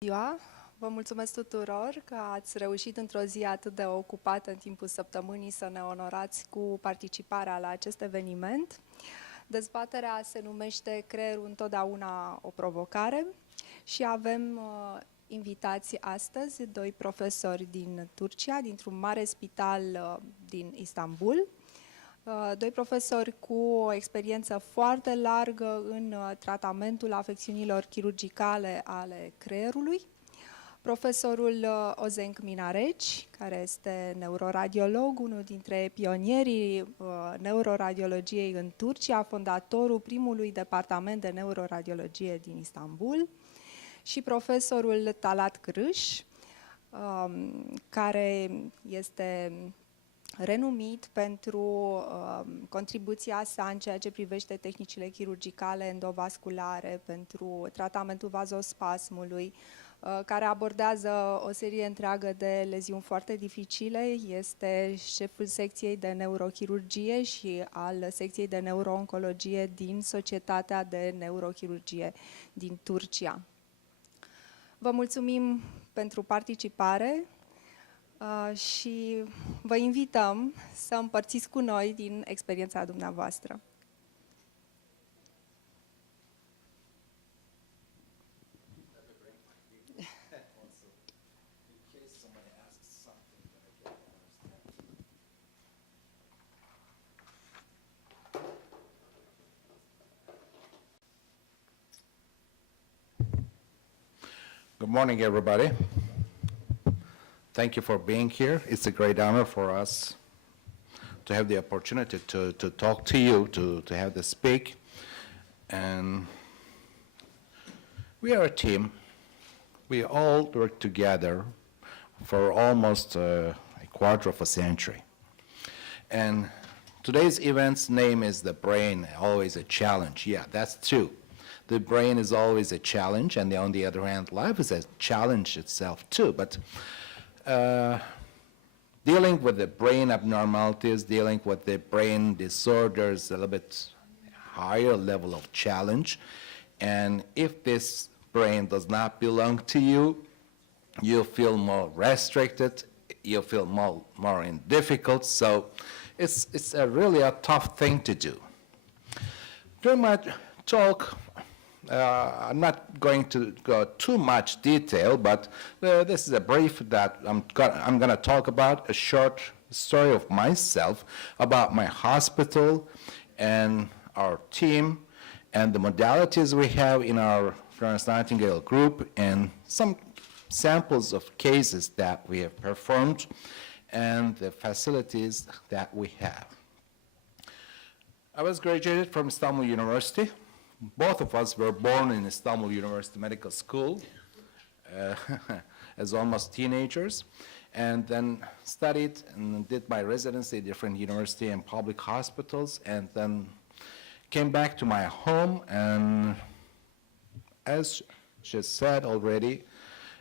Ziua! Vă mulțumesc tuturor că ați reușit într-o zi atât de ocupată în timpul săptămânii să ne onorați cu participarea la acest eveniment. Dezbaterea se numește Creierul întotdeauna o provocare și avem invitați astăzi doi profesori din Turcia, dintr-un mare spital din Istanbul. Doi profesori cu o experiență foarte largă în tratamentul afecțiunilor chirurgicale ale creierului. Profesorul Özenç Minareci, care este neuroradiolog, unul dintre pionierii neuroradiologiei în Turcia, fondatorul primului departament de neuroradiologie din Istanbul, și profesorul Talat Kırış, care este renumit pentru contribuția sa în ceea ce privește tehnicile chirurgicale endovasculare, pentru tratamentul vazospasmului, care abordează o serie întreagă de leziuni foarte dificile. Este șeful secției de neurochirurgie și al secției de neurooncologie din Societatea de Neurochirurgie din Turcia. Vă mulțumim pentru participare și vă invităm să împărțiți cu noi din experiența dumneavoastră. Good morning, everybody. Thank you for being here. It's a great honor for us to have the opportunity to talk to you, to have the speak. And we are a team. We all work together for almost a quarter of a century. And today's event's name is The Brain, Always a Challenge. Yeah, that's true. The brain is always a challenge, and on the other hand, life is a challenge itself too. But dealing with the brain abnormalities, dealing with the brain disorders, a little bit higher level of challenge. And if this brain does not belong to you, you feel more restricted, you feel more in difficult. So it's really a tough thing to do. During my talk, I'm not going to go too much detail, but this is a brief that I'm going to talk about, a short story of myself, about my hospital and our team and the modalities we have in our Florence Nightingale group, and some samples of cases that we have performed and the facilities that we have. I was graduated from Istanbul University. Both of us were born in Istanbul University Medical School as almost teenagers, and then studied and did my residency at different university and public hospitals, and then came back to my home, and as she said already,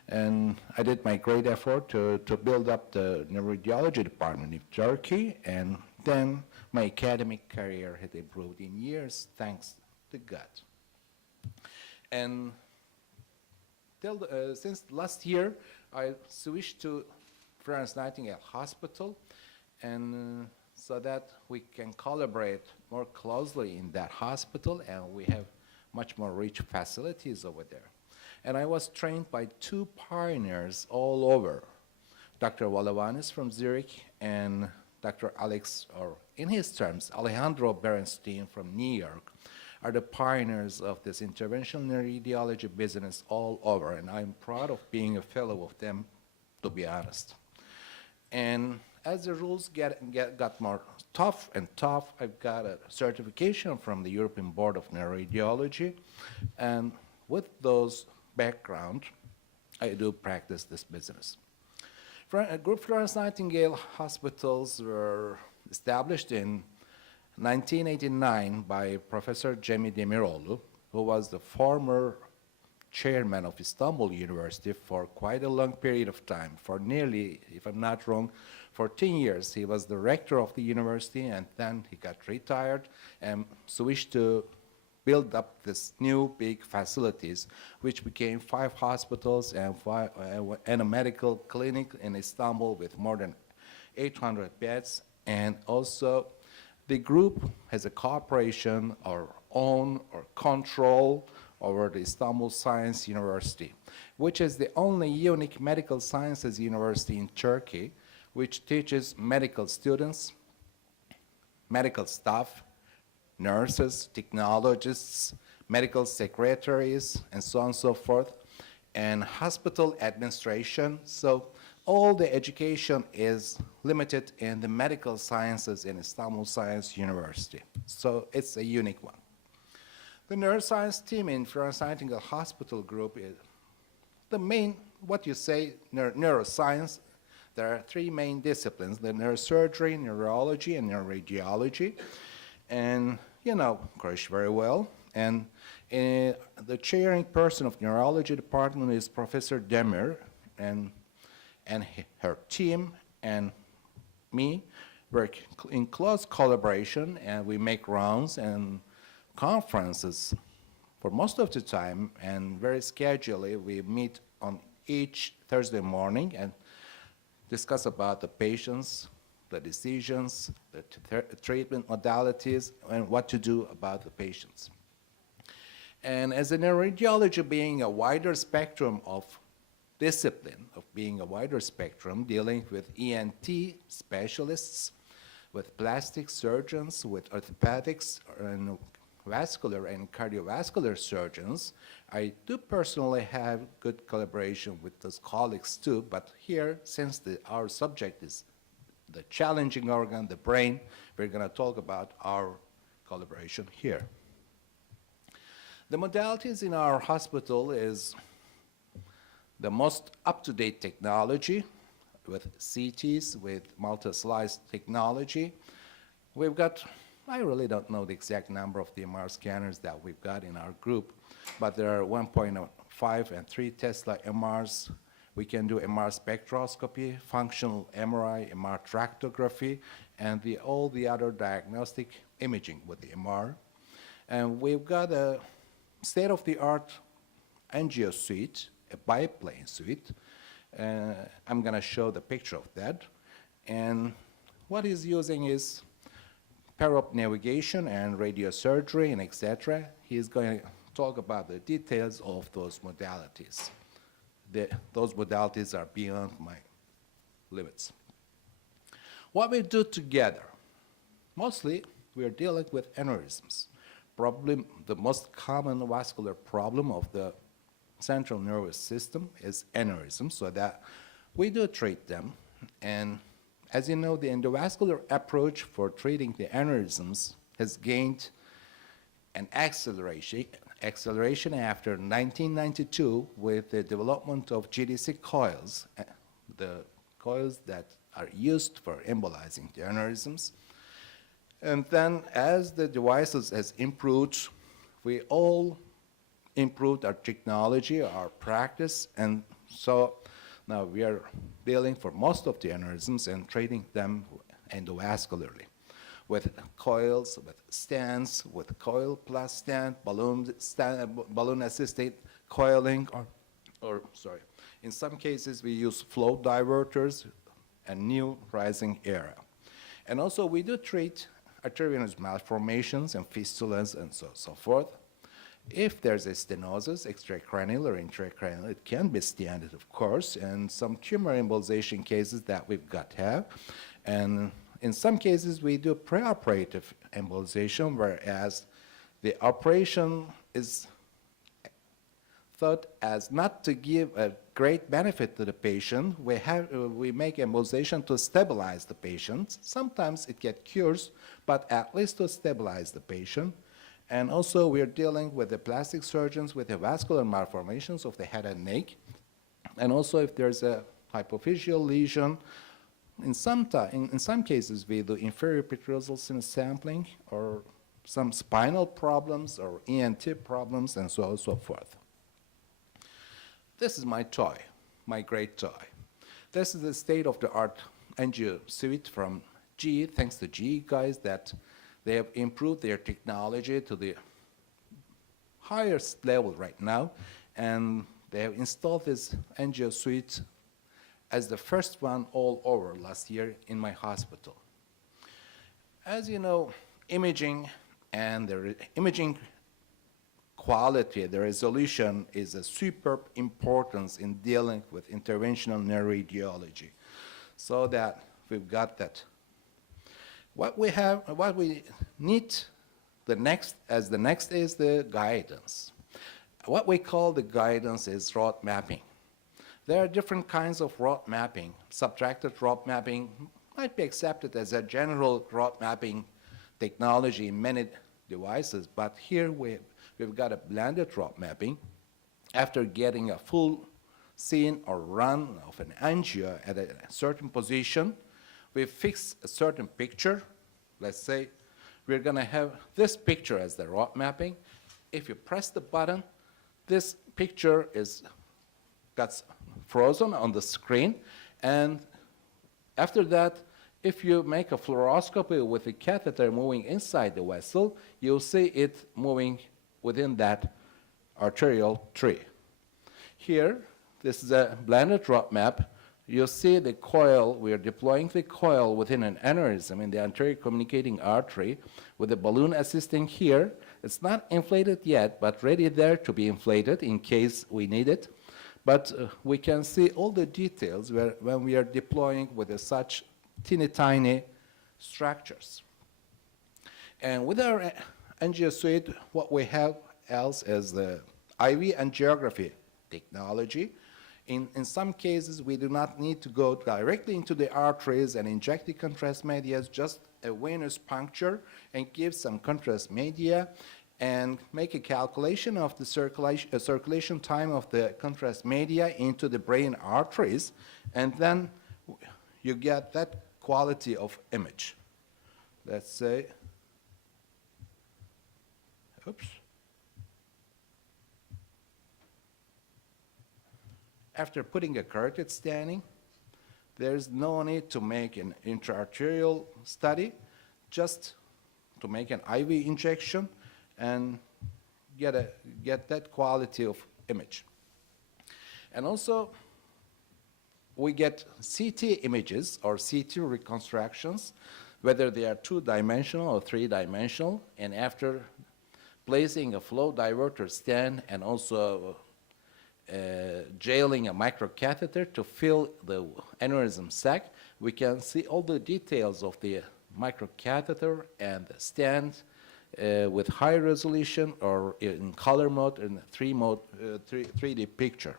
and I did my great effort to build up the neuroradiology department in Turkey, and then my academic career had improved in years, thanks to God. And since last year, I switched to Florence Nightingale Hospital, and so that we can collaborate more closely in that hospital, and we have much more rich facilities over there. And I was trained by two pioneers all over, Dr. Valavanis from Zurich and Dr. Alex, or in his terms, Alejandro Berenstein from New York, are the pioneers of this interventional neuroradiology business all over, and I'm proud of being a fellow of them, to be honest. And as the rules got more tough and tough, I've got a certification from the European Board of Neuroradiology, and with those background, I do practice this business. Group Florence Nightingale hospitals were established in 1989 by Professor Cemil Demiroğlu, who was the former chairman of Istanbul University for quite a long period of time. For nearly, if I'm not wrong, 14 years. He was the rector of the university, and then he got retired and switched to build up this new big facilities, which became 5 hospitals and a medical clinic in Istanbul with more than 800 beds. And also, the group has a cooperation or own or control over the Istanbul Science University, which is the only unique medical sciences university in Turkey, which teaches medical students, medical staff, nurses, technologists, medical secretaries, and so on and so forth, and hospital administration. So all the education is limited in the medical sciences in Istanbul Science University. So it's a unique one. The neuroscience team in Florence Nightingale Hospital Group is the main, what you say, neuroscience. There are 3 main disciplines: the neurosurgery, neurology, and neuroradiology. And you know Kırış very well. And the chairing person of neurology department is Professor Demir, and her team and me work in close collaboration, and we make rounds and conferences for most of the time, and very schedulely we meet on each Thursday morning and discuss about the patients, the decisions, the treatment modalities, and what to do about the patients. And as a neuroradiology being a wider spectrum of discipline, of being a wider spectrum, dealing with ENT specialists, with plastic surgeons, with orthopedics, and vascular and cardiovascular surgeons, I do personally have good collaboration with those colleagues too, but here, since our subject is the challenging organ, the brain, we're going to talk about our collaboration here. The modalities in our hospital is the most up-to-date technology with CTs, with multi-slice technology. We've got, I really don't know the exact number of the MR scanners that we've got in our group, but there are 1.5 and 3 Tesla MRs. We can do MR spectroscopy, functional MRI, MR tractography, and all the other diagnostic imaging with the MR. And we've got a state-of-the-art angio suite, a biplane suite. I'm going to show the picture of that. And what he's using is per-op navigation and radiosurgery and etc. He's going to talk about the details of those modalities. Those modalities are beyond my limits. What we do together, mostly we are dealing with aneurysms. Probably the most common vascular problem of the central nervous system is aneurysms, so that we do treat them. And as you know, the endovascular approach for treating the aneurysms has gained an acceleration after 1992 with the development of GDC coils, the coils that are used for embolizing the aneurysms. And then as the devices has improved, we all improved our technology, our practice, and so now we are dealing for most of the aneurysms and treating them endovascularly with coils, with stents, with coil plus stent, balloon-assisted coiling, or in some cases we use flow diverters and new rising era. And also we do treat arteriovenous malformations and fistulas and so forth. If there's a stenosis, extracranial or intracranial, it can be stented, of course, and some tumor embolization cases that we've got to have. And in some cases, we do preoperative embolization, whereas the operation is thought as not to give a great benefit to the patient. We make embolization to stabilize the patient. Sometimes it gets cures, but at least to stabilize the patient. And also we're dealing with the plastic surgeons with the vascular malformations of the head and neck. And also if there's a hypophyseal lesion, in some cases we do inferior petrosal sinus sampling or some spinal problems or ENT problems and so on and so forth. This is my toy, my great toy. This is the state-of-the-art angio suite from GE, thanks to GE guys that they have improved their technology to the highest level right now, and they have installed this angio suite as the first one all over last year in my hospital. As you know, imaging and the imaging quality, the resolution is a superb importance in dealing with interventional neuroradiology. So that we've got that. What we need the next is the guidance. What we call the guidance is road mapping. There are different kinds of road mapping. Subtracted road mapping might be accepted as a general road mapping technology in many devices, but here we've got a blended road mapping. After getting a full scene or run of an angio at a certain position, we fix a certain picture. Let's say we're going to have this picture as the road mapping. If you press the button, this picture gets frozen on the screen, and after that, if you make a fluoroscopy with the catheter moving inside the vessel, you'll see it moving within that arterial tree. Here, this is a blended road map. You see the coil, we are deploying the coil within an aneurysm in the anterior communicating artery with the balloon assisting here. It's not inflated yet, but ready there to be inflated in case we need it. But we can see all the details when we are deploying with such teeny tiny structures. And with our angio suite, what we have else is the IV angiography technology. In some cases, we do not need to go directly into the arteries and inject the contrast media, just a venous puncture and give some contrast media and make a calculation of the circulation time of the contrast media into the brain arteries, and then you get that quality of image. Let's say, oops. After putting a carotid staining, there's no need to make an intraarterial study, just to make an IV injection and get that quality of image. And also, we get CT images or CT reconstructions, whether they are two-dimensional or three-dimensional, and after placing a flow diverter stent and also jailing a microcatheter to fill the aneurysm sac, we can see all the details of the microcatheter and the stent with high resolution or in color mode and 3D picture.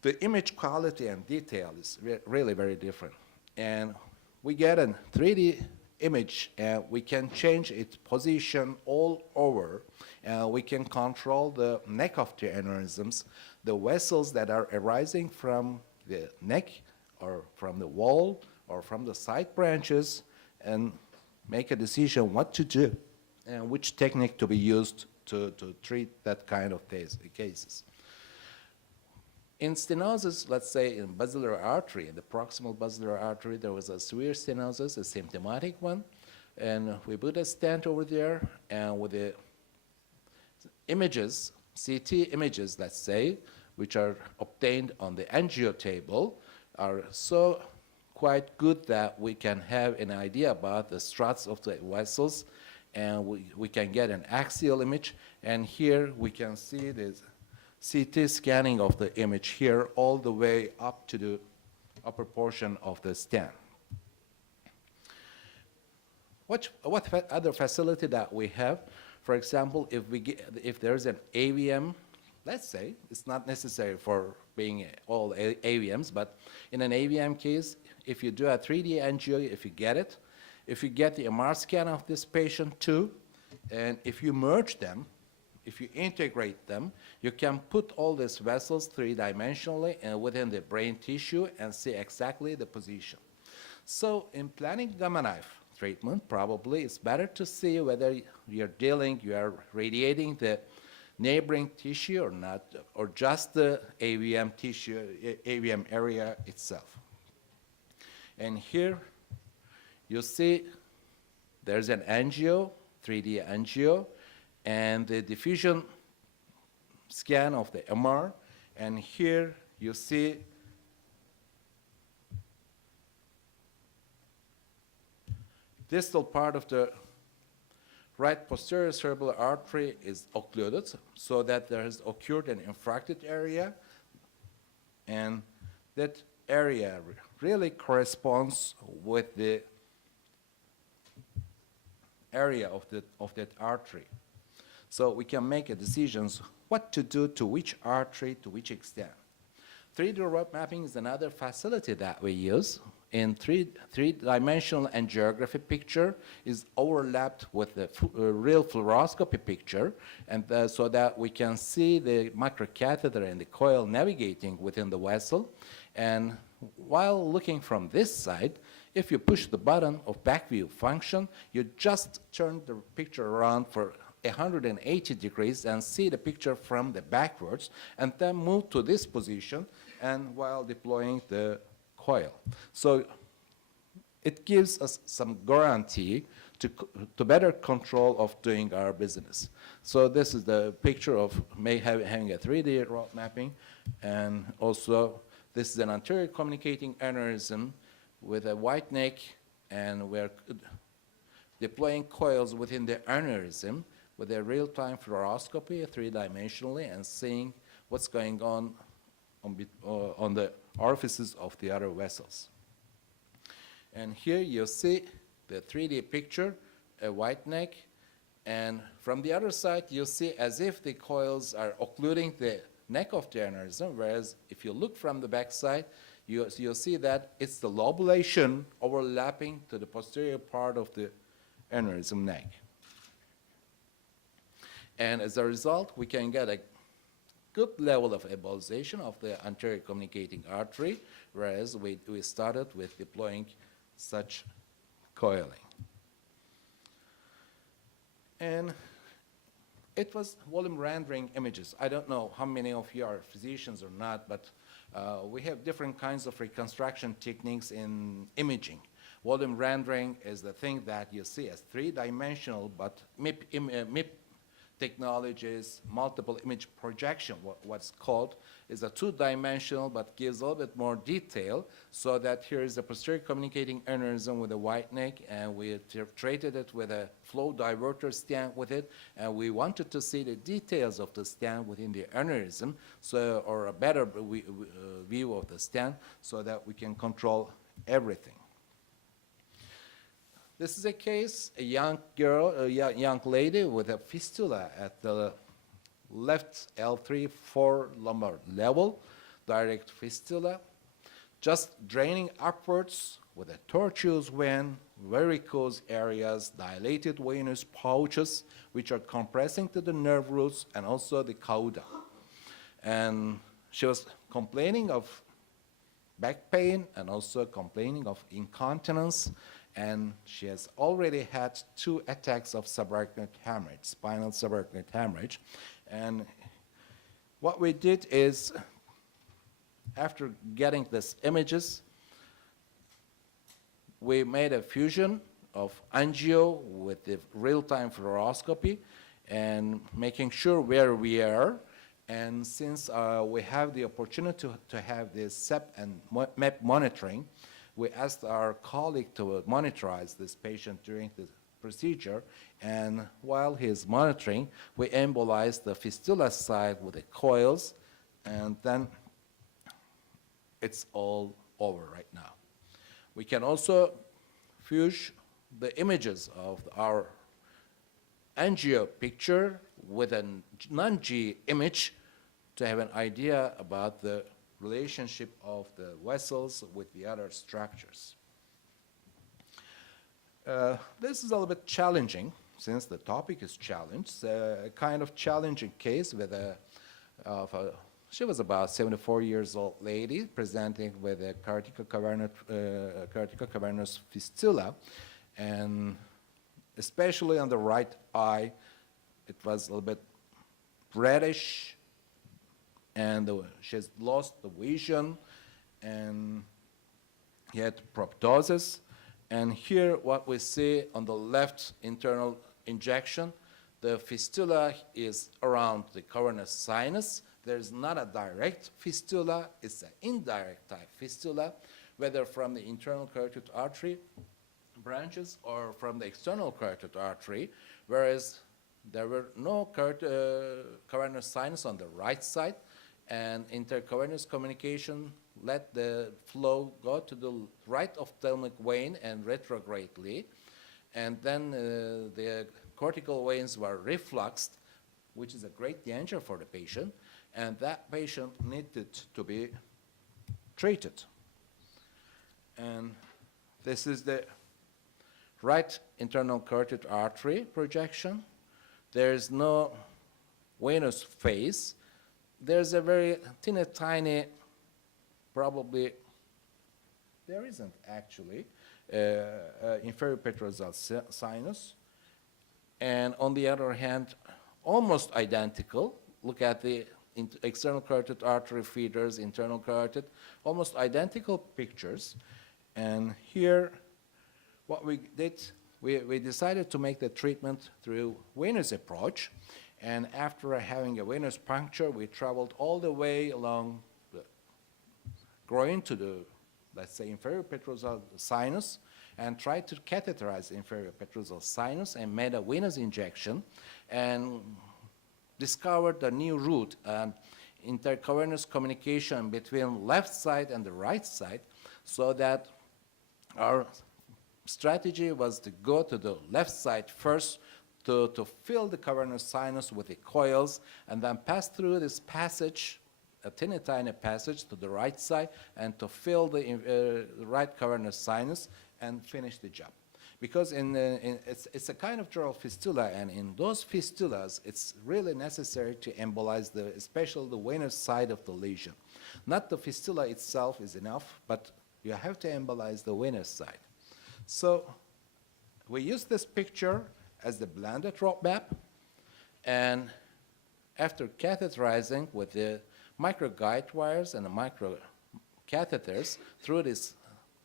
The image quality and detail is really very different. And we get a 3D image and we can change its position all over. We can control the neck of the aneurysms, the vessels that are arising from the neck or from the wall or from the side branches, and make a decision what to do and which technique to be used to treat that kind of cases. In stenosis, let's say in basilar artery, in the proximal basilar artery, there was a severe stenosis, a symptomatic one, and we put a stent over there, and with the images, CT images, let's say, which are obtained on the angio table, are so quite good that we can have an idea about the struts of the vessels, and we can get an axial image, and here we can see this CT scanning of the image here all the way up to the upper portion of the stent. What other facility that we have? For example, if there's an AVM, let's say, it's not necessary for being all AVMs, but in an AVM case, if you do a 3D angio, if you get it, if you get the MR scan of this patient too, and if you merge them, if you integrate them, you can put all these vessels three-dimensionally and within the brain tissue and see exactly the position. So in planning gamma knife treatment, probably it's better to see whether you are radiating the neighboring tissue or not, or just the AVM tissue, AVM area itself. And here you see there's an angio, 3D angio, and the diffusion scan of the MR. And here you see distal part of the right posterior cerebral artery is occluded, so that there has occurred an infarcted area, and that area really corresponds with the area of that artery. So we can make a decisions what to do to which artery, to which extent. 3D road mapping is another facility that we use. In three-dimensional angiography picture is overlapped with the real fluoroscopy picture, and so that we can see the microcatheter and the coil navigating within the vessel. And while looking from this side, if you push the button of back view function, you just turn the picture around for 180 degrees and see the picture from the backwards, and then move to this position, and while deploying the coil. So it gives us some guarantee to better control of doing our business. So this is the picture of having a 3D road mapping, and also this is an anterior communicating aneurysm with a wide neck, and we're deploying coils within the aneurysm with a real-time fluoroscopy, three-dimensionally, and seeing what's going on the orifices of the other vessels. And here you see the 3D picture, a wide neck, and from the other side you see as if the coils are occluding the neck of the aneurysm, whereas if you look from the back side, you'll see that it's the lobulation overlapping to the posterior part of the aneurysm neck. And as a result, we can get a good level of embolization of the anterior communicating artery, whereas we started with deploying such coiling. And it was volume rendering images. I don't know how many of you are physicians or not, but we have different kinds of reconstruction techniques in imaging. Volume rendering is the thing that you see as three-dimensional, but MIP technologies, multiple image projection, what's called, is a two-dimensional but gives a little bit more detail, so that here is a posterior communicating aneurysm with a wide neck, and we treated it with a flow diverter stent with it, and we wanted to see the details of the stent within the aneurysm, so, or a better view of the stent, so that we can control everything. This is a case, a young girl, a young lady with a fistula at the left L3-4 lumbar level, direct fistula, just draining upwards with a tortuous vein, varicose areas, dilated venous pouches, which are compressing to the nerve roots and also the cauda. And she was complaining of back pain and also complaining of incontinence, and she has already had 2 attacks of subarachnoid hemorrhage, spinal subarachnoid hemorrhage. And what we did is, after getting these images, we made a fusion of angio with the real-time fluoroscopy and making sure where we are. And since we have the opportunity to have this SEP and MEP monitoring, we asked our colleague to monitorize this patient during the procedure, and while he is monitoring, we embolize the fistula side with the coils, and then it's all over right now. We can also fuse the images of our angio picture with a non-G image to have an idea about the relationship of the vessels with the other structures. This is a little bit challenging, since the topic is challenged. A kind of challenging case with she was about 74 years old lady presenting with a cardiaco-cavernous fistula, and especially on the right eye, it was a little bit reddish, and she has lost the vision, and he had proptosis. And here what we see on the left internal injection, The fistula is around the cavernous sinus. There's not a direct fistula, it's an indirect type fistula, whether from the internal carotid artery branches or from the external carotid artery, whereas there were no cavernous sinus on the right side, and intercavernous communication let the flow go to the right ophthalmic vein and retrogradely, and then the cortical veins were refluxed, which is a great danger for the patient, and that patient needed to be treated. And this is the right internal carotid artery projection. There's no venous face. There's a very tiny, probably, there isn't actually, inferior petrosal sinus. And on the other hand, almost identical. Look at the external carotid artery feeders, internal carotid, almost identical pictures. And here, what we did, we decided to make the treatment through venous approach. And after having a venous puncture, we traveled all the way along the groin to the, let's say, inferior petrosal sinus, and tried to catheterize the inferior petrosal sinus and made a venous injection and discovered a new route, intercavernous communication between left side and the right side, so that our strategy was to go to the left side first to fill the cavernous sinus with the coils, and then pass through this passage, a tiny passage to the right side, and to fill the right cavernous sinus and finish the job. Because it's a kind of dural fistula, and in those fistulas, it's really necessary to embolize especially the venous side of the lesion. Not the fistula itself is enough, but you have to embolize the venous side. So we use this picture as the blended roadmap, and after catheterizing with the micro guide wires and the micro catheters through this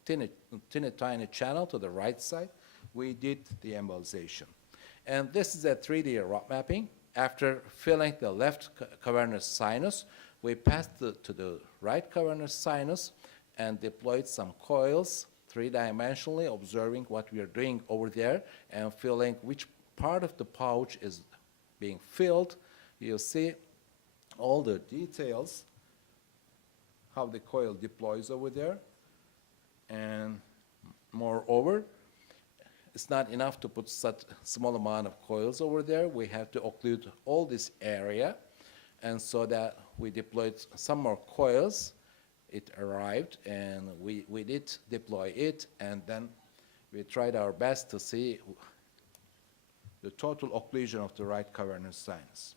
tiny channel to the right side, we did the embolization. And this is a 3D rock mapping. After filling the left cavernous sinus, we passed to the right cavernous sinus and deployed some coils, three-dimensionally, observing what we are doing over there and feeling which part of the pouch is being filled. You see all the details, how the coil deploys over there. And moreover, it's not enough to put such small amount of coils over there. We have to occlude all this area, and so that we deployed some more coils. It arrived, and we did deploy it, and then we tried our best to see the total occlusion of the right cavernous sinus.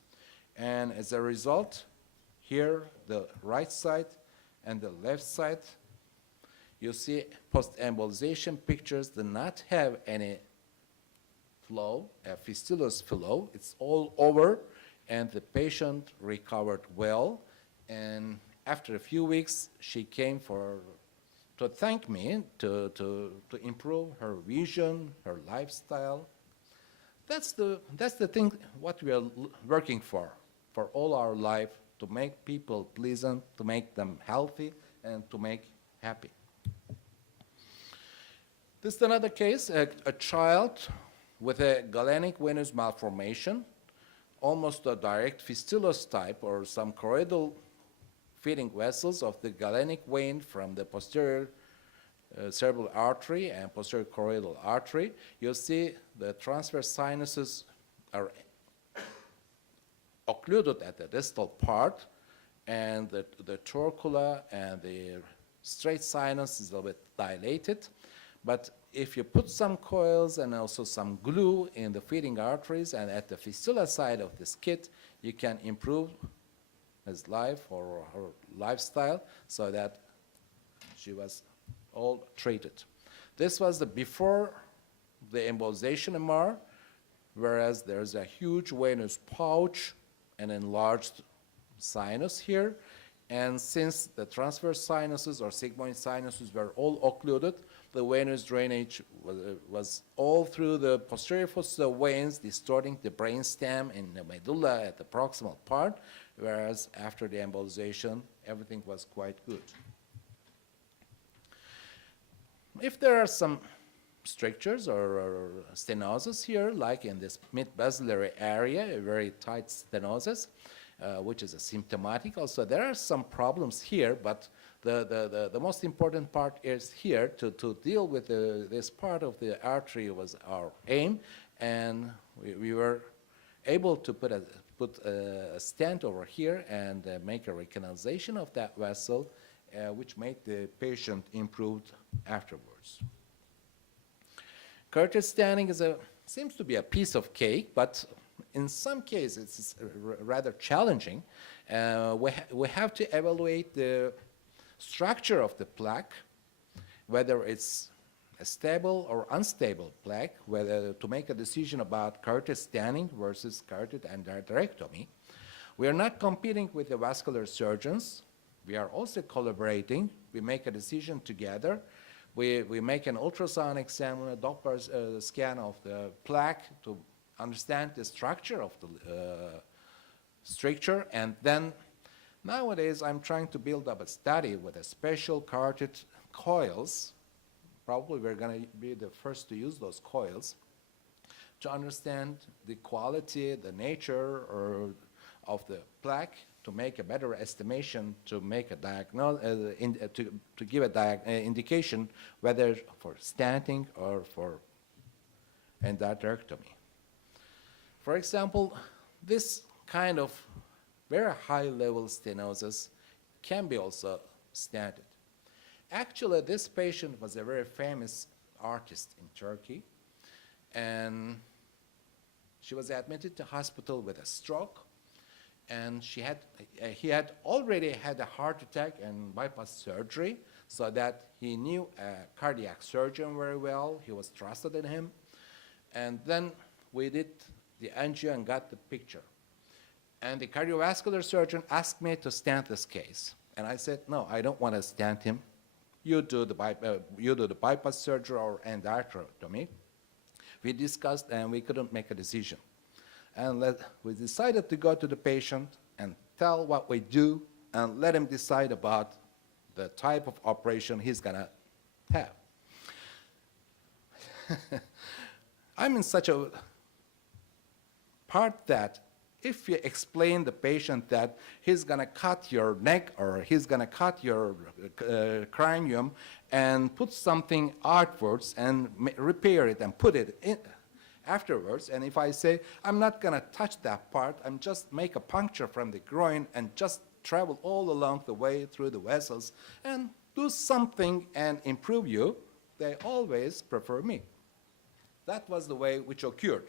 And as a result, here the right side and the left side, you see post-embolization pictures do not have any flow, a fistulous flow. It's all over, and the patient recovered well. And after a few weeks, she came to thank me to improve her vision, her lifestyle. That's the thing what we are working for all our life, to make people pleasant, to make them healthy, and to make happy. This is another case, a child with a galenic venous malformation, almost a direct fistulous type, or some choroidal feeding vessels of the galenic vein from the posterior cerebral artery and posterior choroidal artery. You'll see the transverse sinuses are occluded at the distal part, and the torcula and the straight sinus is a little bit dilated. But if you put some coils and also some glue in the feeding arteries and at the fistula side of this kit, you can improve his life or her lifestyle, so that she was all treated. This was the before the embolization MR, whereas there's a huge venous pouch and enlarged sinus here. And since the transverse sinuses or sigmoid sinuses were all occluded, the venous drainage was all through the posterior fossa veins, distorting the brainstem and the medulla at the proximal part, whereas after the embolization, everything was quite good. If there are some strictures or stenosis here, like in this mid-basilar area, a very tight stenosis, which is asymptomatic. Also, there are some problems here, but the most important part is here to deal with this part of the artery was our aim, and we were able to put a stent over here and make a recanalization of that vessel, which made the patient improved afterwards. Curtail stanning seems to be a piece of cake, but in some cases it's rather challenging. We have to evaluate the structure of the plaque, whether it's a stable or unstable plaque, whether to make a decision about carotid stanning versus carotid endarterectomy. We are not competing with the vascular surgeons. We are also collaborating. We make a decision together. We make an ultrasound exam, a Doppler scan of the plaque to understand the structure of the stricture, and then nowadays I'm trying to build up a study with a special carotid coils. Probably we're going to be the first to use those coils to understand the quality, the nature of the plaque, to make a better estimation, to make a diagnosis, to give a indication whether for stenting or for endarterectomy. For example, this kind of very high-level stenosis can be also stented. Actually, this patient was a very famous artist in Turkey, and she was admitted to hospital with a stroke, and he had already had a heart attack and bypass surgery, so that he knew a cardiac surgeon very well. He was trusted in him, and then we did the angio and got the picture. And the cardiovascular surgeon asked me to stent this case. And I said, no, I don't want to stent him. You do the bypass surgery or endarterectomy. We discussed and we couldn't make a decision. And we decided to go to the patient and tell what we do and let him decide about the type of operation he's going to have. I'm in such a part that if you explain the patient that he's going to cut your neck or he's going to cut your cranium and put something outwards and repair it and put it in afterwards, and if I say, I'm not going to touch that part, I'm just make a puncture from the groin and just travel all along the way through the vessels and do something and improve you, they always prefer me. That was the way which occurred.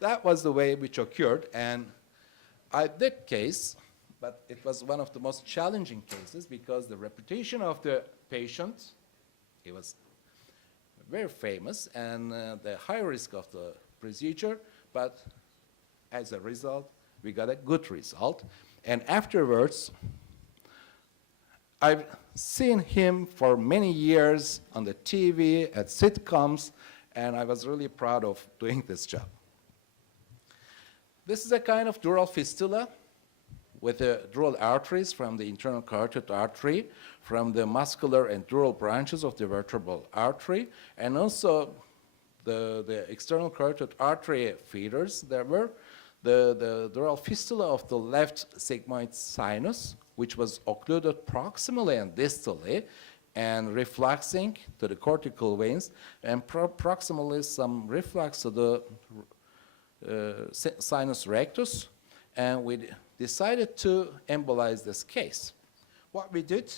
That was the way which occurred, and I did case, but it was one of the most challenging cases because the reputation of the patient, he was very famous, and the high risk of the procedure, but as a result, we got a good result. And afterwards, I've seen him for many years on the TV, at sitcoms, and I was really proud of doing this job. This is a kind of dural fistula with the dural arteries from the internal carotid artery, from the muscular and dural branches of the vertebral artery, and also the external carotid artery feeders. There were the dural fistula of the left sigmoid sinus, which was occluded proximally and distally, and refluxing to the cortical veins, and proximally some reflux to the sinus rectus, and we decided to embolize this case. What we did,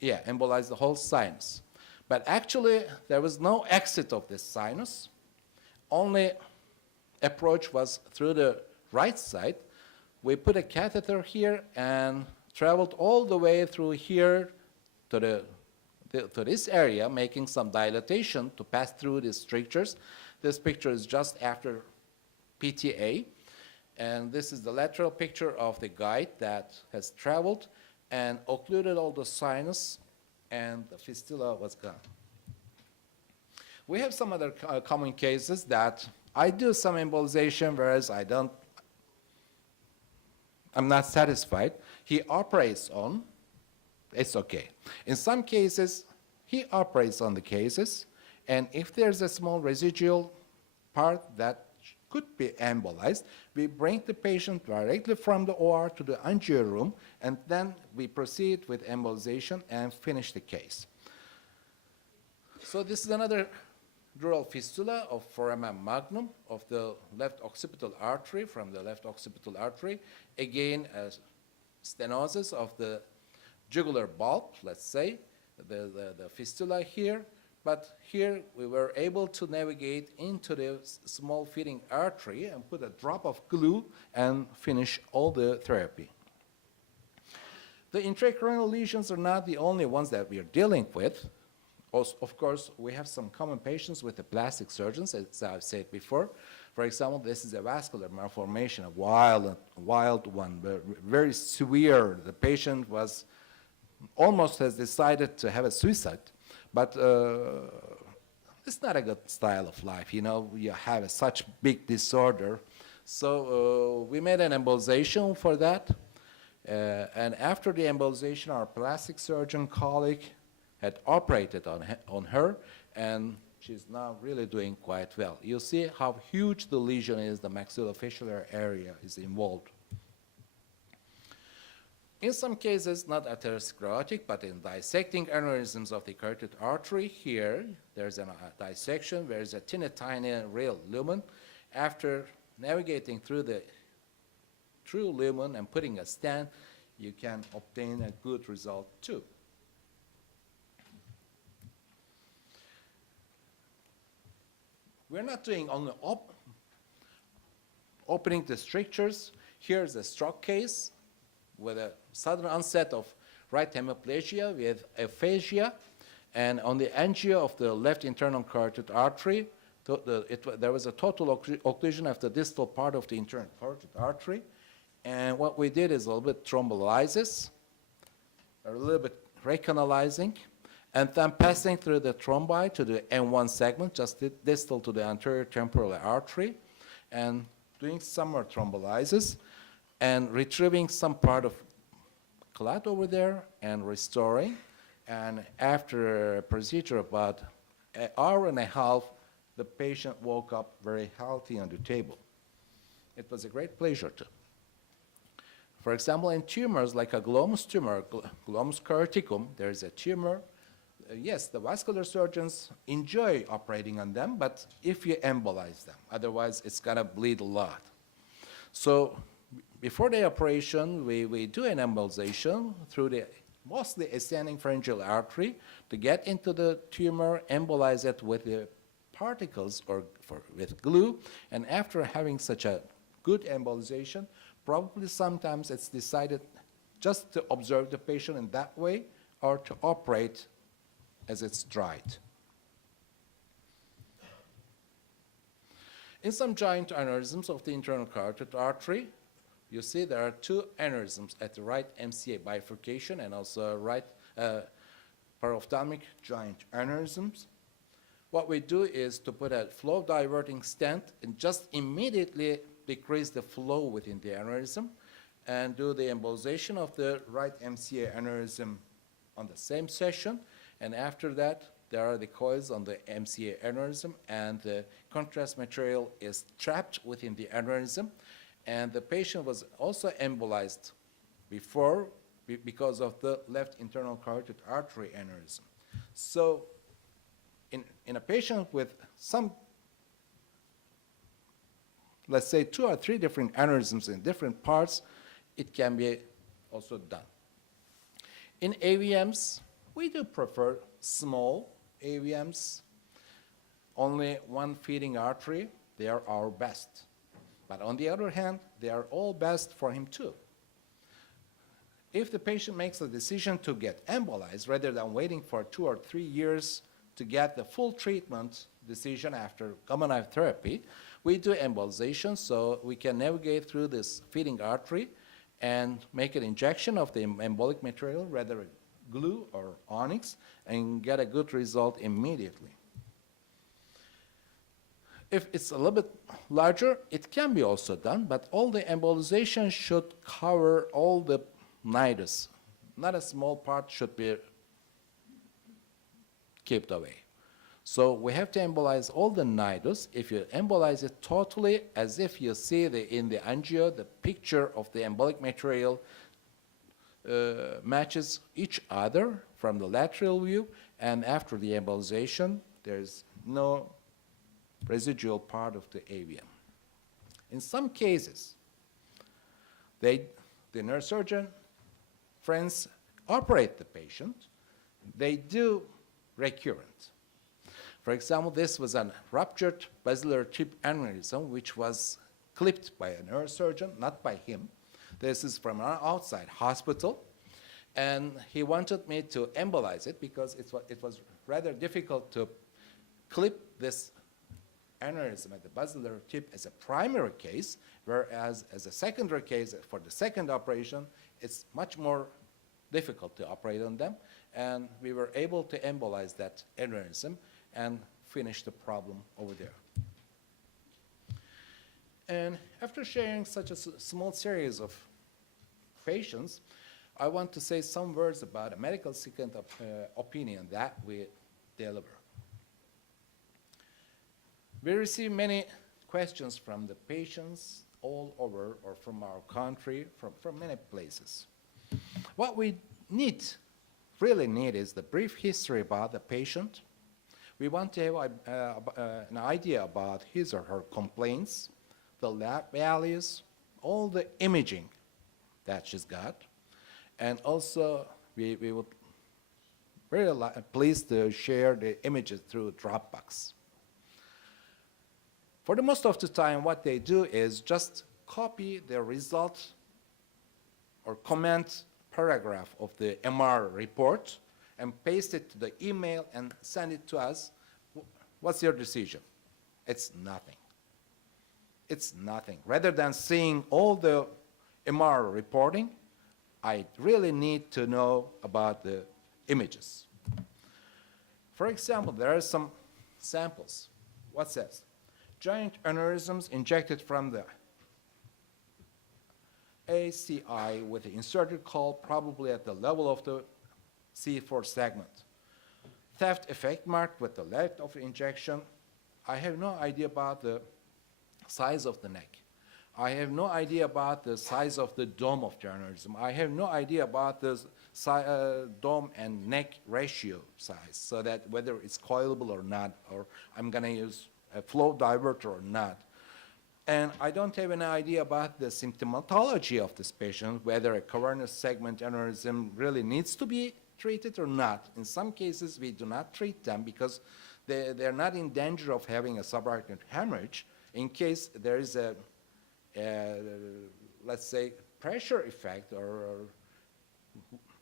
embolize the whole sinus. But actually, there was no exit of this sinus. Only approach was through the right side. We put a catheter here and traveled all the way through here to this area, making some dilatation to pass through these strictures. This picture is just after PTA. And this is the lateral picture of the guide that has traveled and occluded all the sinus, and the fistula was gone. We have some other common cases that I do some embolization, whereas I'm not satisfied. He operates on, it's okay. In some cases, he operates on the cases, and if there's a small residual part that could be embolized, we bring the patient directly from the OR to the angio room, and then we proceed with embolization and finish the case. So this is another dural fistula of foramen magnum of the left occipital artery, from the left occipital artery. Again, a stenosis of the jugular bulb, let's say, the fistula here. But here we were able to navigate into the small feeding artery and put a drop of glue and finish all the therapy. The intracranial lesions are not the only ones that we are dealing with. Also, of course, we have some common patients with the plastic surgeons, as I've said before. For example, this is a vascular malformation, a wild one, very severe. The patient was almost has decided to have a suicide. But it's not a good style of life, you know, you have such big disorder. So we made an embolization for that. And after the embolization, our plastic surgeon colleague had operated on her, and she's now really doing quite well. You see how huge the lesion is, the maxillofacial area is involved. In some cases, not atherosclerotic, but in dissecting aneurysms of the carotid artery, here, there's a dissection, there's a tiny real lumen. After navigating through the true lumen and putting a stent, you can obtain a good result too. We're not doing only opening the strictures. Here's a stroke case with a sudden onset of right hemiplegia with aphasia, and on the angio of the left internal carotid artery, there was a total occlusion of the distal part of the internal carotid artery, and what we did is a little bit thrombolysis, a little bit recanalizing, and then passing through the thrombi to the N1 segment, just distal to the anterior temporal artery, and doing some more thrombolysis, and retrieving some part of clot over there and restoring. And after a procedure about an hour and a half, the patient woke up very healthy on the table. It was a great pleasure too. For example, in tumors like a glomus tumor, glomus caroticum, there is a tumor. Yes, the vascular surgeons enjoy operating on them, but if you embolize them, otherwise it's gonna bleed a lot. So before the operation, we do an embolization through the mostly ascending pharyngeal artery to get into the tumor, embolize it with the particles or with glue, and after having such a good embolization, probably sometimes it's decided just to observe the patient in that way or to operate as it's dried. In some giant aneurysms of the internal carotid artery, you see there are two aneurysms at the right MCA bifurcation and also right parophthalmic giant aneurysms. What we do is to put a flow diverting stent and just immediately decrease the flow within the aneurysm and do the embolization of the right MCA aneurysm on the same session. And after that, there are the coils on the MCA aneurysm, and the contrast material is trapped within the aneurysm. And the patient was also embolized before because of the left internal carotid artery aneurysm. So in a patient with some, let's say 2 or 3 different aneurysms in different parts, it can be also done. In AVMs, we do prefer small AVMs, only one feeding artery. They are our best. But on the other hand, they are all best for him too. If the patient makes a decision to get embolized rather than waiting for 2 or 3 years to get the full treatment decision after common eye therapy, We do embolization, so we can navigate through this feeding artery and make an injection of the embolic material, whether glue or onyx, and get a good result immediately. If it's a little bit larger, it can be also done, but all the embolization should cover all the nidus. Not a small part should be kept away. So we have to embolize all the nidus. If you embolize it totally, as if you see in the angio, the picture of the embolic material matches each other from the lateral view, and after the embolization, there's no residual part of the AVM. In some cases, the neurosurgeon friends operate the patient. They do recurrent. For example, this was a ruptured basilar tip aneurysm, which was clipped by a neurosurgeon, not by him. This is from an outside hospital, and he wanted me to embolize it because it was rather difficult to clip this aneurysm at the basilar tip as a primary case, whereas as a secondary case for the second operation, it's much more difficult to operate on them, and we were able to embolize that aneurysm and finish the problem over there. And after sharing such a small series of patients, I want to say some words about a medical second opinion that we deliver. We receive many questions from the patients all over or from our country, from many places. What we really need is the brief history about the patient. We want to have an idea about his or her complaints, the lab values, all the imaging that she's got, and also we would very pleased to share the images through Dropbox. For the most of the time, what they do is just copy the result or comment paragraph of the MR report and paste it to the email and send it to us. What's your decision? It's nothing. It's nothing. Rather than seeing all the MR reporting, I really need to know about the images. For example, there are some samples. What says? Giant aneurysms injected from the ACI with the inserted caul probably at the level of the C4 segment. Theft effect marked with the length of injection. I have no idea about the size of the neck. I have no idea about the size of the dome of the aneurysm. I have no idea about the dome and neck ratio size, so that whether it's coilable or not, or I'm going to use a flow diverter or not. And I don't have any idea about the symptomatology of this patient, whether a cavernous segment aneurysm really needs to be treated or not. In some cases, we do not treat them because they're not in danger of having a subarachnoid hemorrhage in case there is a let's say, pressure effect or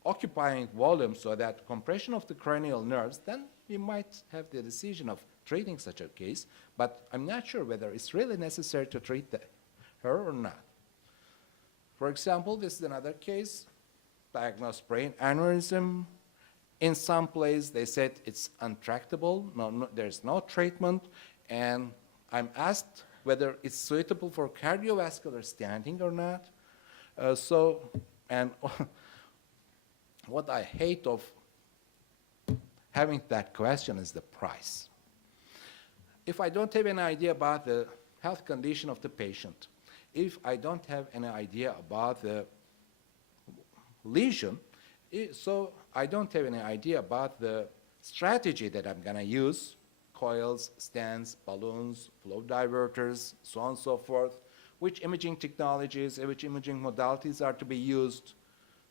occupying volume, so that compression of the cranial nerves, then we might have the decision of treating such a case, but I'm not sure whether it's really necessary to treat her or not. For example, this is another case, diagnosed brain aneurysm. In some place, they said it's untractable, there's no treatment, and I'm asked whether it's suitable for cardiovascular stenting or not. What I hate of having that question is the price. If I don't have any idea about the health condition of the patient, if I don't have any idea about the lesion, so I don't have any idea about the strategy that I'm going to use, coils, stents, balloons, flow diverters, so on and so forth, which imaging technologies, which imaging modalities are to be used.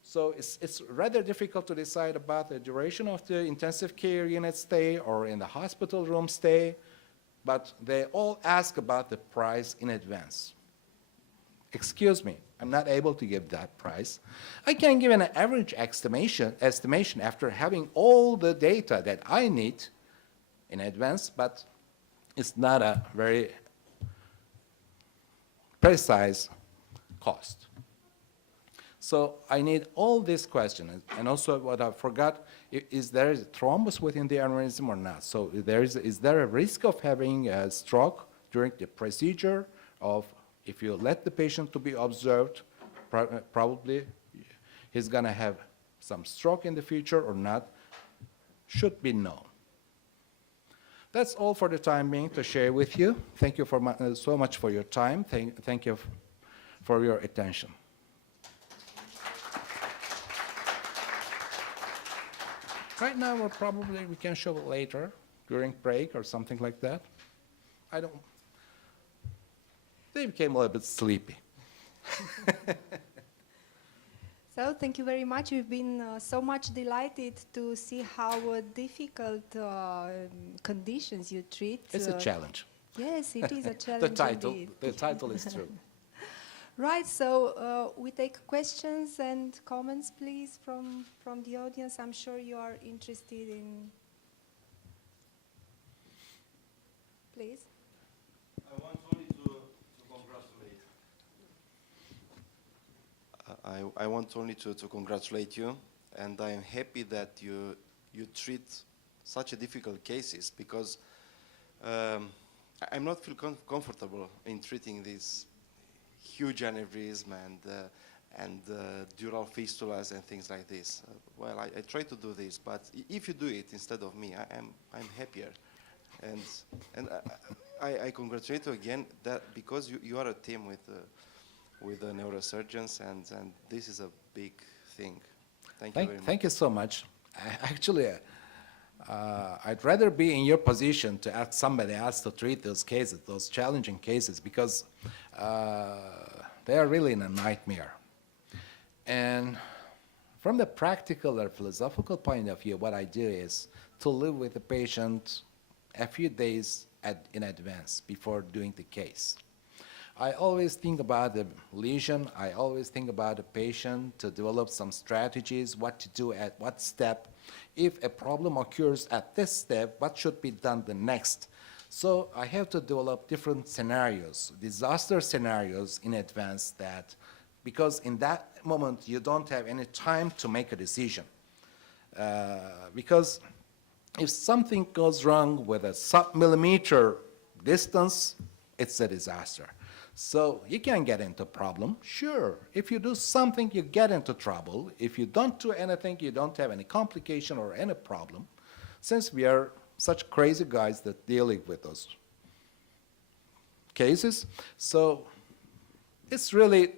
So it's rather difficult to decide about the duration of the intensive care unit stay or in the hospital room stay, but they all ask about the price in advance. Excuse me, I'm not able to give that price. I can give an average estimation after having all the data that I need in advance, but it's not a very precise cost. So I need all these questions. And also what I forgot, is there a thrombus within the aneurysm or not? So is there a risk of having a stroke during the procedure? If you let the patient to be observed, probably he's going to have some stroke in the future or not, should be known. That's all for the time being to share with you. Thank you so much for your time. Thank you for your attention. Right now, we can show it later, during break or something like that. They became a little bit sleepy. So thank you very much. We've been so much delighted to see how difficult conditions you treat. It's a challenge. Yes, it is a challenge indeed. The title is true. Right, so we take questions and comments, please, from the audience. I'm sure you are interested in... Please. I want only to congratulate. I want only to congratulate you, and I am happy that you treat such a difficult cases, because I'm not feel comfortable in treating these huge aneurysm and dural fistulas and things like this. Well, I try to do this, but if you do it instead of me, I'm happier. And I congratulate you again that because you are a team with the neurosurgeons, and this is a big thing. Thank you very much. Thank you so much. Actually, I'd rather be in your position to ask somebody else to treat those cases, those challenging cases, because they are really in a nightmare. And from the practical or philosophical point of view, what I do is to live with the patient a few days in advance before doing the case. I always think about the lesion. I always think about the patient to develop some strategies, what to do at what step. If a problem occurs at this step, what should be done the next? So I have to develop different scenarios, disaster scenarios in advance, because in that moment you don't have any time to make a decision. Because if something goes wrong with a sub-millimeter distance, it's a disaster. So you can get into problem, sure. If you do something, you get into trouble. If you don't do anything, you don't have any complication or any problem. Since we are such crazy guys that dealing with those cases, so it's really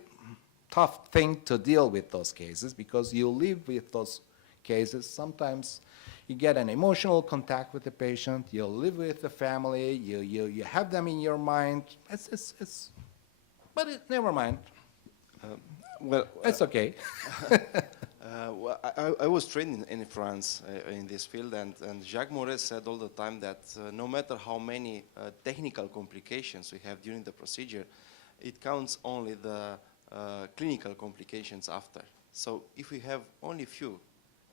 tough thing to deal with those cases, because you live with those cases. Sometimes you get an emotional contact with the patient, you live with the family, you have them in your mind. But never mind. It's okay. Well, I was trained in France in this field, and Jacques Moret said all the time that no matter how many technical complications we have during the procedure, it counts only the clinical complications after. So if we have only few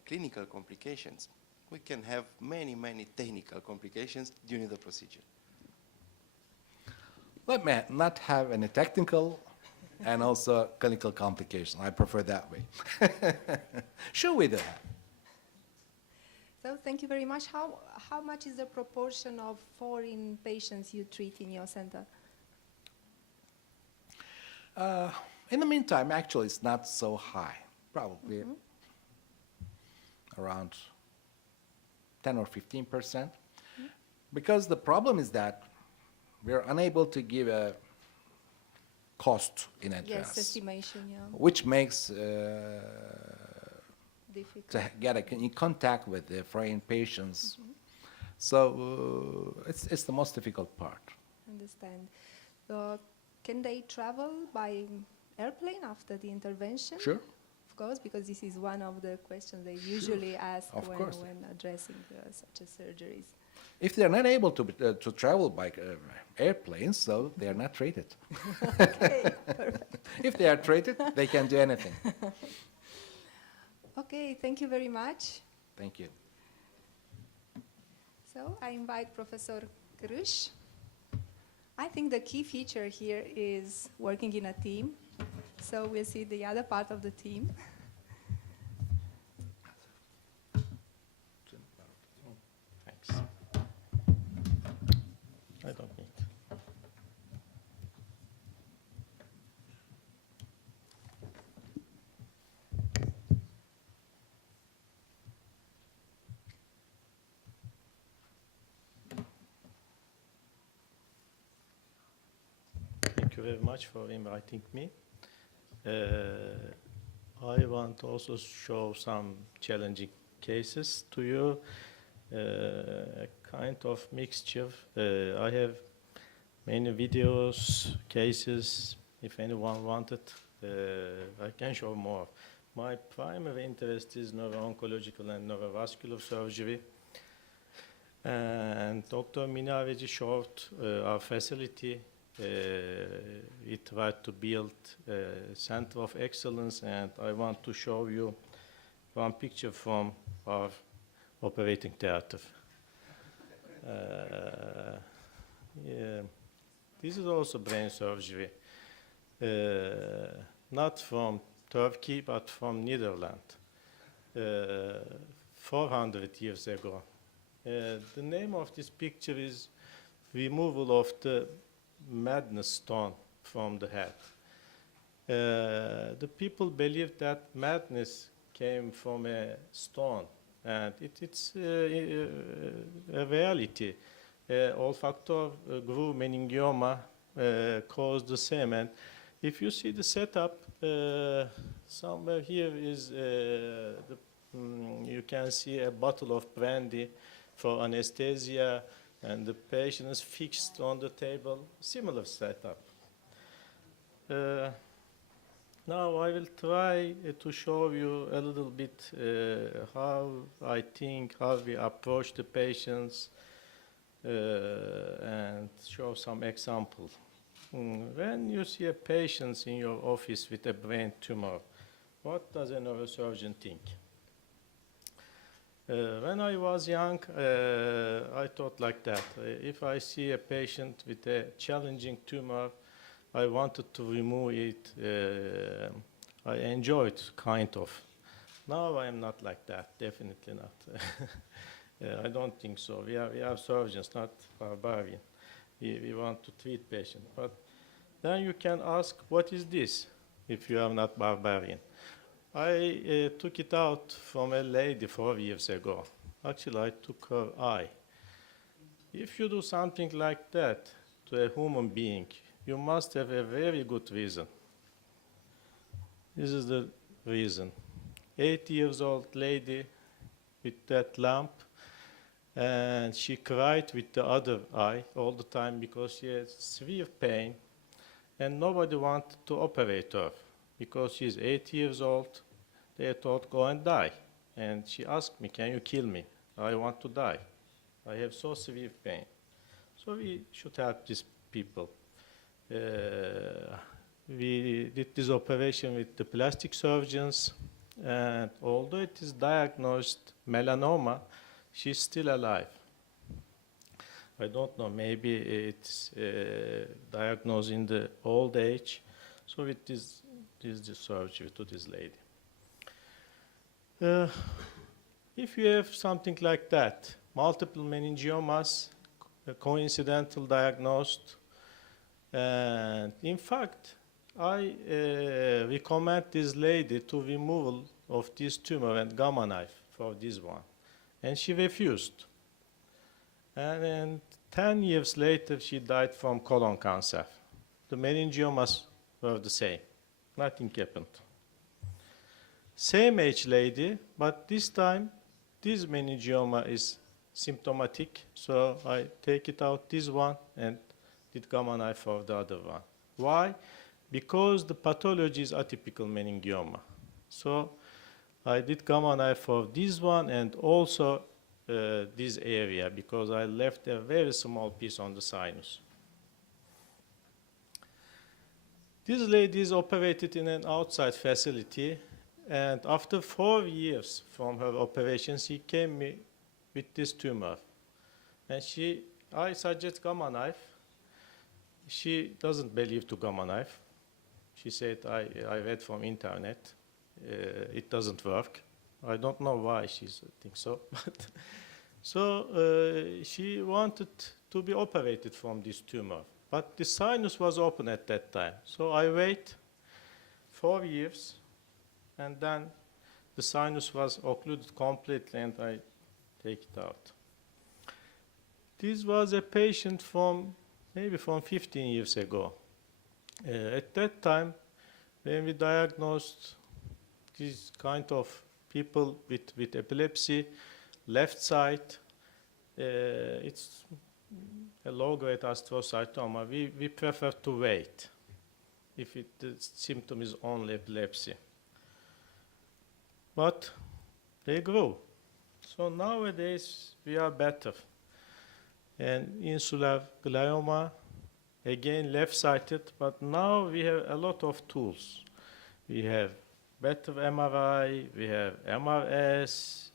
clinical complications, we can have many, many technical complications during the procedure. Let me not have any technical and also clinical complication. I prefer that way. Should we do that? So thank you very much. How much is the proportion of foreign patients you treat in your center? In the meantime, actually, it's not so high. Probably around 10 or 15%. Because the problem is that we are unable to give a cost in advance. Yes, estimation, yeah. Which makes Difficult. to get in contact with the foreign patients. So it's the most difficult part. Understand. Can they travel by airplane after the intervention? Sure. Of course, because this is one of the questions they usually ask when addressing such a surgeries. If they're not able to travel by airplanes, so they are not treated. Okay, perfect. If they are treated, they can do anything. Okay, thank you very much. Thank you. So I invite Professor Kırış. I think the key feature here is working in a team. So we'll see the other part of the team. Thanks. I don't need. Thank you very much for inviting me. I want to also show some challenging cases to you, a kind of mixture. I have many videos, cases. If anyone wanted, I can show more. My primary interest is neuro-oncological and neurovascular surgery. And Dr. Minareci showed our facility. We tried to build a center of excellence, and I want to show you one picture from our operating theater. Yeah. This is also brain surgery, not from Turkey, but from Netherlands, 400 years ago. The name of this picture is removal of the madness stone from the head. The people believe that madness came from a stone, and it's a reality. Olfactor groove meningioma caused the same. And if you see the setup, somewhere here is you can see a bottle of brandy for anesthesia, and the patient is fixed on the table, similar setup. Now I will try to show you a little bit how I think, how we approach the patients, and show some examples. When you see a patient in your office with a brain tumor, what does a neurosurgeon think? When I was young, I thought like that. If I see a patient with a challenging tumor, I wanted to remove it. I enjoyed, kind of. Now I am not like that, definitely not. I don't think so. We are surgeons, not barbarian. We want to treat patients. But then you can ask, what is this, if you are not barbarian? I took it out from a lady 4 years ago. Actually, I took her eye. If you do something like that to a human being, you must have a very good reason. This is the reason. 8 years old lady with that lump, and she cried with the other eye all the time because she had severe pain, and nobody wanted to operate her. Because she's 8 years old, they thought, go and die. And she asked me, can you kill me? I want to die. I have so severe pain. So we should help these people. We did this operation with the plastic surgeons, and although it is diagnosed melanoma, she's still alive. I don't know, maybe it's diagnosed in the old age. So it is the surgery to this lady. If you have something like that, multiple meningiomas, coincidental diagnosed, and in fact, I recommend this lady to removal of this tumor and gamma knife for this one. And she refused. And then 10 years later, she died from colon cancer. The meningiomas were the same. Nothing happened. Same age lady, but this time, this meningioma is symptomatic, so I take it out, this one, and did gamma knife for the other one. Why? Because the pathology is atypical meningioma. So I did gamma knife for this one and also this area, because I left a very small piece on the sinus. This lady is operated in an outside facility, and after 4 years from her operation, she came with this tumor. And I suggest gamma knife. she doesn't believe to gamma knife. She said, I read from internet, it doesn't work. I don't know why she thinks so. But so she wanted to be operated from this tumor. But the sinus was open at that time. So I wait 4 years, and then the sinus was occluded completely, and I take it out. This was a patient from maybe from 15 years ago. At that time, when we diagnosed these kind of people with epilepsy, left side, it's a low-grade astrocytoma, we prefer to wait if the symptom is only epilepsy. But they grew. So nowadays we are better. And insular glioma, again left-sided, but now we have a lot of tools. We have better MRI, we have MRS,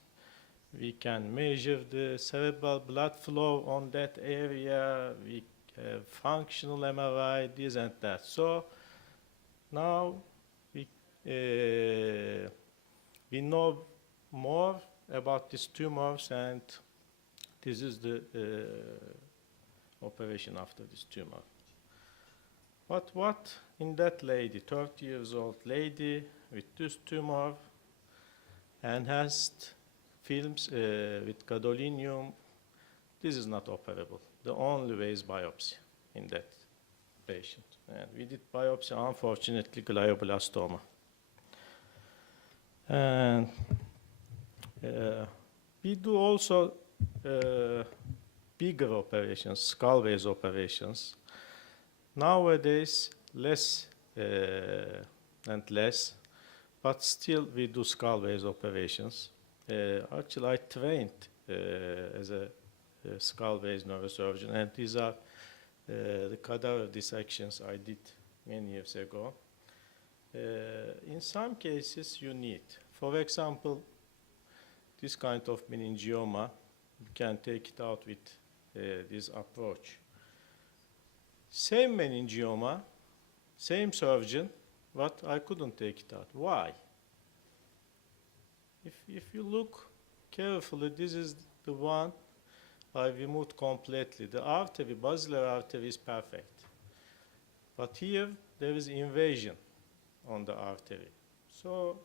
we can measure the cerebral blood flow on that area, we have functional MRI, this and that. So now we know more about these tumors, and this is the operation after this tumor. But what in that lady, 30 years old lady with this tumor, enhanced films with gadolinium, this is not operable. The only way is biopsy in that patient. And we did biopsy, unfortunately, glioblastoma. And we do also bigger operations, skull-base operations. Nowadays, less and less, but still we do skull-base operations. Actually, I trained as a skull-base neurosurgeon, and these are the cadaver dissections I did many years ago. In some cases, you need, for example, this kind of meningioma, you can take it out with this approach. Same meningioma, same surgeon, but I couldn't take it out. Why? If you look carefully, this is the one I removed completely. The artery, basilar artery, is perfect. But here, there is invasion on the artery. So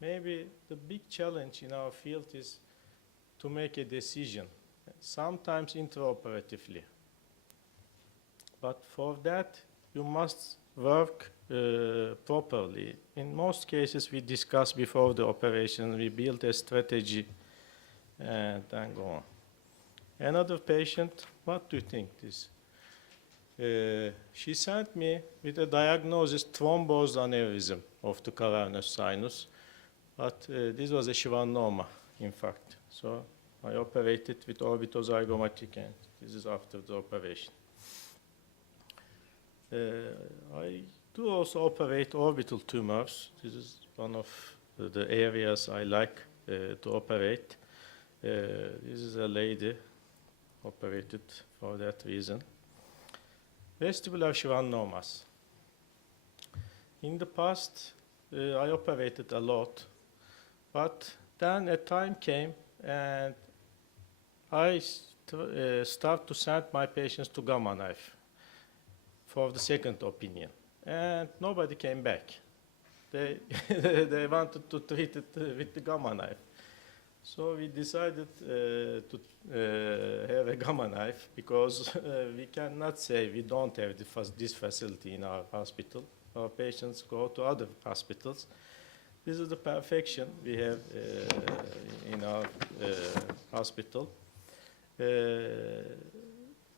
maybe the big challenge in our field is to make a decision, sometimes intraoperatively. But for that, you must work properly. In most cases, we discuss before the operation, we build a strategy, and then go on. Another patient, what do you think this? She sent me with a diagnosis, thrombosed aneurysm of the cavernous sinus, but this was a schwannoma, in fact. So I operated with orbitozygomatic, and this is after the operation. I do also operate orbital tumors. This is one of the areas I like to operate. This is a lady operated for that reason. Vestibular schwannomas. In the past, I operated a lot, but then a time came and I start to send my patients to gamma knife for the second opinion, and nobody came back. They wanted to treat it with the gamma knife. So we decided to have a gamma knife, because we cannot say we don't have this facility in our hospital. Our patients go to other hospitals. This is the perfection we have in our hospital.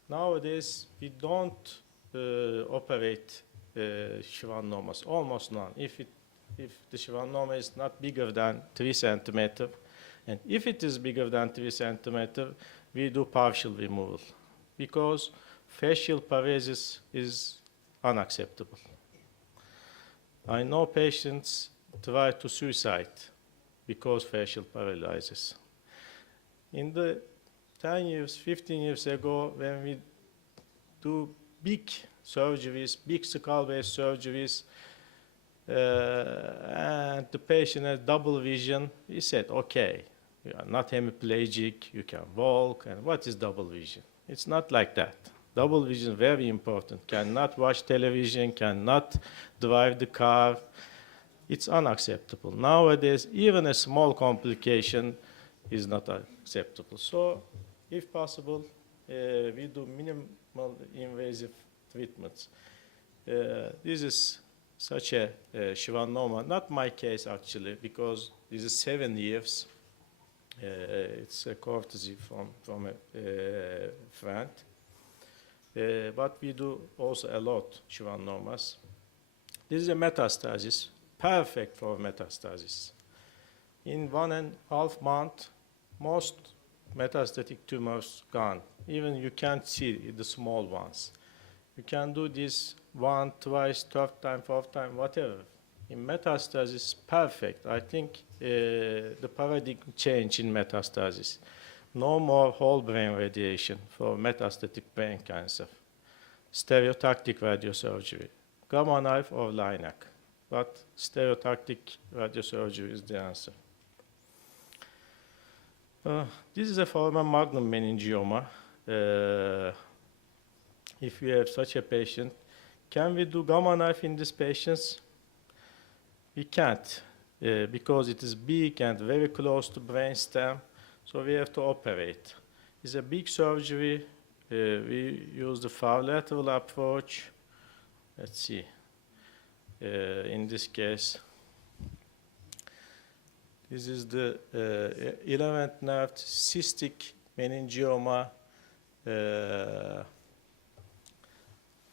Nowadays, we don't operate schwannomas, almost none. If the schwannoma is not bigger than 3 centimeters, and if it is bigger than 3 centimeters, we do partial removal, because facial paresis is unacceptable. I know patients try to suicide because facial paralysis. In the 10 years, 15 years ago, when we do big surgeries, big skull-based surgeries, and the patient has double vision. He said, okay, you are not hemiplegic, you can walk, and what is double vision? It's not like that. Double vision is very important. Cannot watch television, cannot drive the car. It's unacceptable. Nowadays, even a small complication is not acceptable. So, if possible, we do minimal invasive treatments. This is such a schwannoma, not my case actually, because this is 7 years. It's a courtesy from a friend. But we do also a lot schwannomas. This is a metastasis, perfect for metastasis. In 1.5 months, most metastatic tumors gone. Even you can't see the small ones. You can do this 1, twice, 3rd time, 4th time, whatever. In metastasis, perfect. I think the paradigm change in metastasis. No more whole brain radiation for metastatic brain cancer. Stereotactic radiosurgery, gamma knife or LINAC. But stereotactic radiosurgery is the answer. This is a foramen magnum meningioma. If you have such a patient, can we do gamma knife in these patients? We can't, because it is big and very close to brainstem, so we have to operate. It's a big surgery. We use the far lateral approach. Let's see. In this case, this is the 11th nerve cystic meningioma.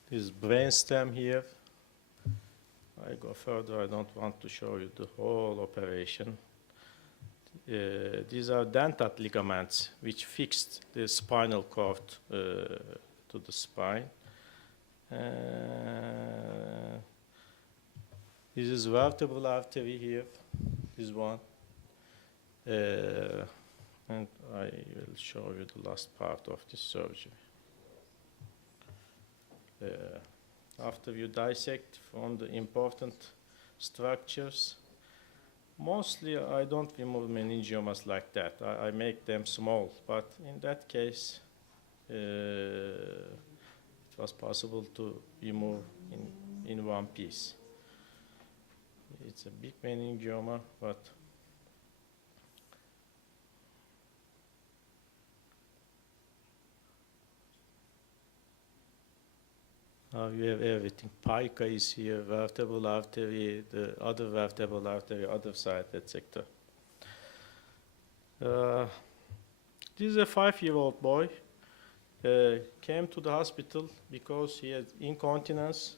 This brainstem here. I go further, I don't want to show you the whole operation. These are dentate ligaments which fixed the spinal cord to the spine. This is vertebral artery here, this one. And I will show you the last part of this surgery. After you dissect from the important structures, mostly I don't remove meningiomas like that. I make them small, but in that case, it was possible to remove in one piece. It's a big meningioma, but now you have everything. Pica is here, vertebral artery, the other vertebral artery, other side, etc. This is a 5-year-old boy. Came to the hospital because he had incontinence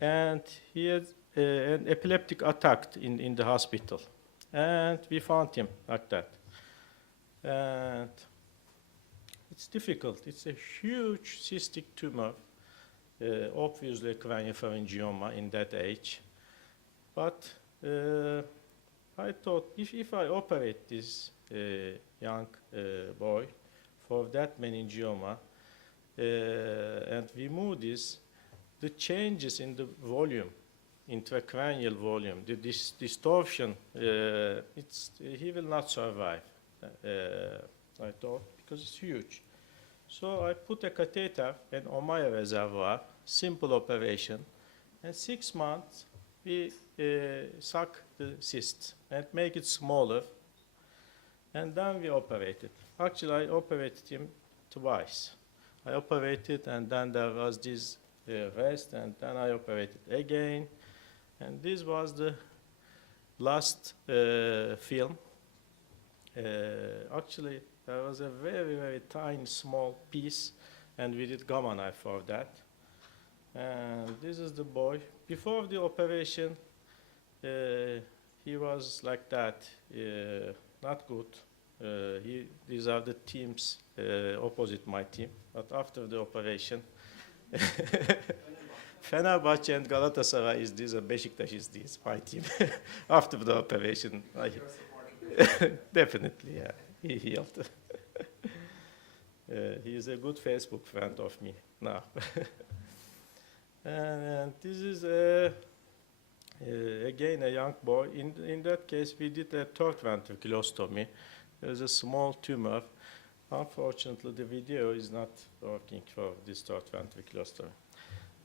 and he had an epileptic attack in the hospital. And we found him like that. And it's difficult. It's a huge cystic tumor. Obviously a craniopharyngioma in that age. But I thought if I operate this young boy for that meningioma and remove this, the changes in the volume, intracranial volume, the distortion, he will not survive, I thought, because it's huge. So I put a catheter and Ommaya reservoir, simple operation, and 6 months we suck the cyst and make it smaller, and then we operated. Actually, I operated him twice. I operated, and then there was this rest, and then I operated again, and this was the last film. Actually, there was a very, very tiny, small piece, and we did gamma knife for that. And this is the boy. Before the operation, he was like that, not good. These are the teams opposite my team. But after the operation, Fenerbahçe and Galatasaray is this, and Beşiktaş is this, my team. After the operation, definitely, yeah, he healed. He is a good Facebook friend of me now. And this is again a young boy. In that case, we did a third ventriculostomy. There's a small tumor. Unfortunately, the video is not working for this third ventriculostomy.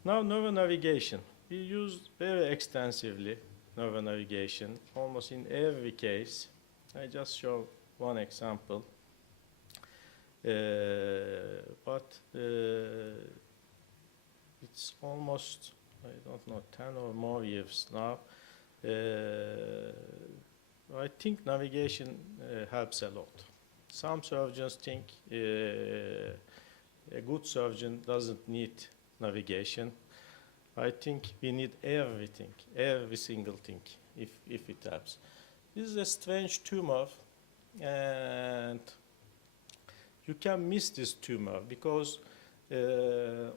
Now, neuronavigation. We use very extensively neuronavigation, almost in every case. I just show one example. But it's almost, I don't know, 10 or more years now. I think navigation helps a lot. Some surgeons think a good surgeon doesn't need navigation. I think we need everything, every single thing, if it helps. This is a strange tumor, and you can miss this tumor because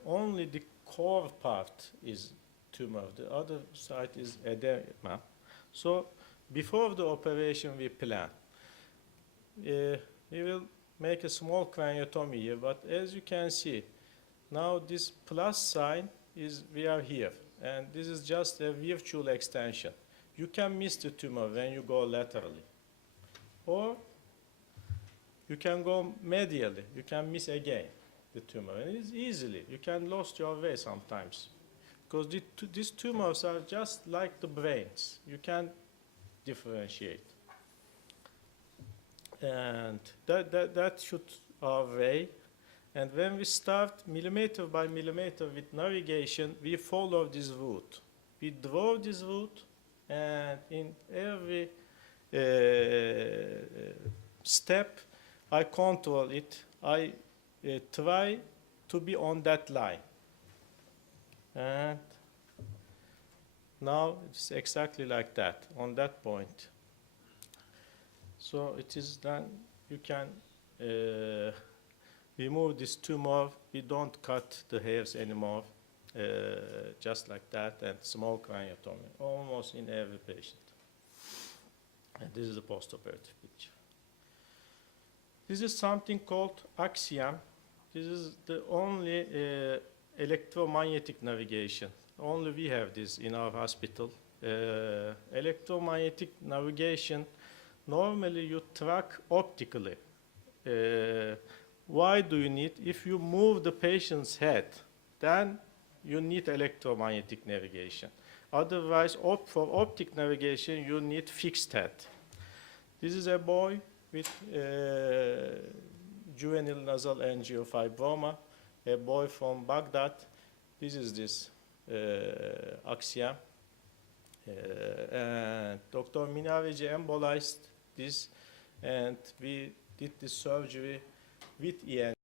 only the core part is tumor. The other side is edema. So before the operation, we plan. We will make a small craniotomy here, but as you can see, now this plus sign is we are here, and this is just a virtual extension. You can miss the tumor when you go laterally, or you can go medially. You can miss again the tumor, and it's easily. You can lose your way sometimes, because these tumors are just like the brains. You can differentiate. And that should our way. And when we start millimeter by millimeter with navigation, we follow this route. We draw this route, and in every step, I control it. I try to be on that line. And now it's exactly like that, on that point. So it is done. You can remove this tumor. We don't cut the hairs anymore, just like that, and small craniotomy, almost in every patient. And this is the postoperative picture. This is something called axiom. This is the only electromagnetic navigation. Only we have this in our hospital. Electromagnetic navigation, normally you track optically. Why do you need? If you move the patient's head, then you need electromagnetic navigation. Otherwise, for optic navigation, you need fixed head. This is a boy with juvenile nasal angiofibroma, a boy from Baghdad. This is this axiom. And Dr. Minareci embolized this, and we did this surgery with EN.